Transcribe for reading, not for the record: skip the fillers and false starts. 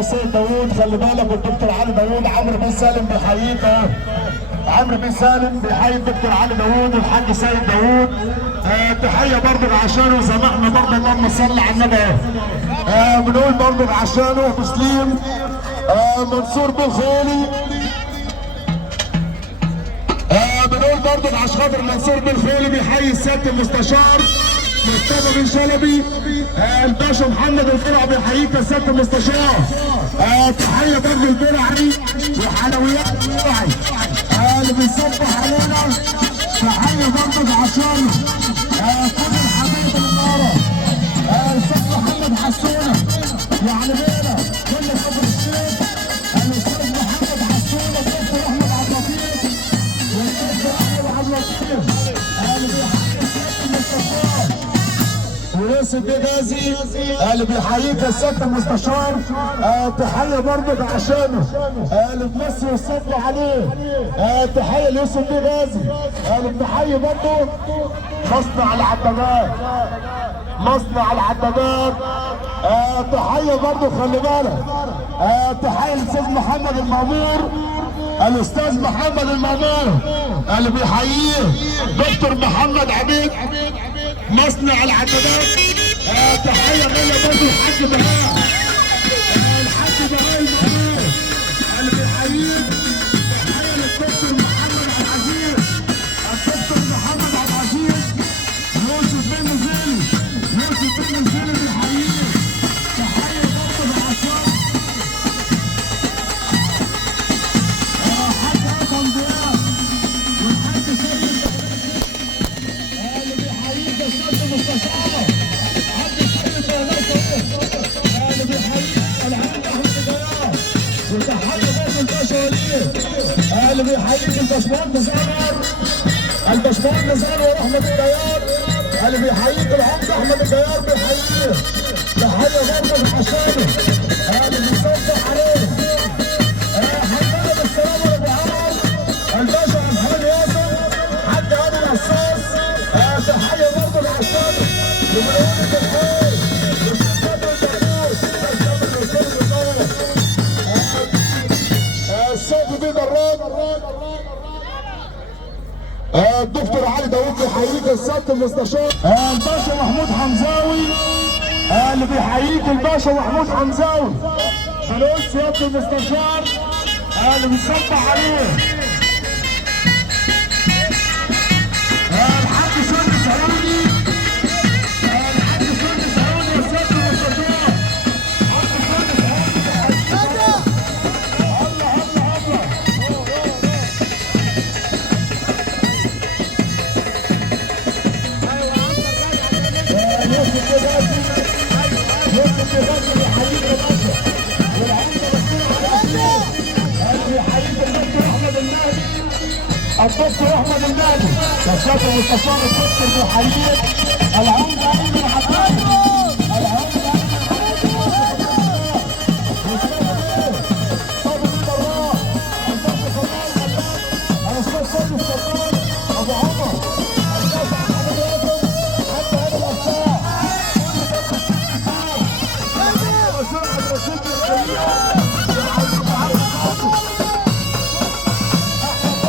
الحاج سيد داوود. خلي بالك والدكتور علي داوود. عمرو بن سالم بيحييك اهو. عمرو بن سالم بيحيي الدكتور علي داوود والحاج سيد داوود. تحيه برضه عشانه سامحنا برضه اللهم صل على النبي اهو. بنقول برضه عشانه تسليم. منصور بن خولي. بنقول برضه عشان خاطر منصور بن خولي بيحيي السياده المستشار مصطفى بن شلبي. الباشا محمد الفرع بيحييك يا سياده المستشار. تحيه برضه البرعي وحلويات البرعي اللي بيصبح علينا. تحيه برضه عشان كل الحبايب اللي ورا. الاستاذ محمد حسونه يعني بينا كل كفر الشيخ. الاستاذ محمد حسونه الدكتور احمد عبد اللطيف والدكتور احمد عبد اللطيف اللي بيحيي السياده المستشار. ويوسف بيجازي اللي بيحييك يا سياده المستشار. تحيه برضه عشانه اللي بمصر وصلوا عليه. تحيه ليوسف بيجازي اللي بنحيي برضه مصنع العدادات. مصنع العدادات. تحيه برضه خلي بالك. تحيه للاستاذ محمد المامور. الاستاذ محمد المامور اللي بيحييه دكتور محمد عبيد مصنع العدادات. تحيه غاليه برضه الحاج بهاء. الحاج بهاء المامور اللي بيحييه. تحيه للدكتور محمد عبد العزيز. الدكتور محمد عبد العزيز. يوسف بن نزيل. يوسف بن نزيل بيحييه. تحيه برضه عشان حاج حسن ضياء والحاج سيد اللي بيحييك يا سياده المستشار. حاج سيد اللي بيحييك العم احمد الجيار. وتحيه برضه الباشا وليد اللي بيحييك الباشمهندس انور. الباشمهندس انور احمد الجيار اللي بيحييك العم احمد الجيار بيحييه. تحيه برضه عشانه اللي بيصبح عليه. حبينا بالسلامه والابعاد الباشا محمد ياسر. حاج هاني القصاص. تحيه برضه لعشانه وبنقول الخير والشباب والدروس. الصوت بيه دراد. الدكتور علي داوود بيحييك السياده المستشار. الباشا محمود حمزاوي اللي بيحييك الباشا محمود حمزاوي. بنقول سياده المستشار اللي بيصبح عليه. الحاج سامي سعودي. الحاج سامي سعودي يا سياده المستشار. الحاج سامي سعودي. الله الله الله. يوسف بيجازي. يوسف بيجازي بيحييك يا باشا. والعمده مسؤول على الشيخ اللي بيحييك الدكتور احمد المهدي. الدكتور احمد المهدي يا سياده المستشار. الدكتور بيحييك العمده ايمن عباس.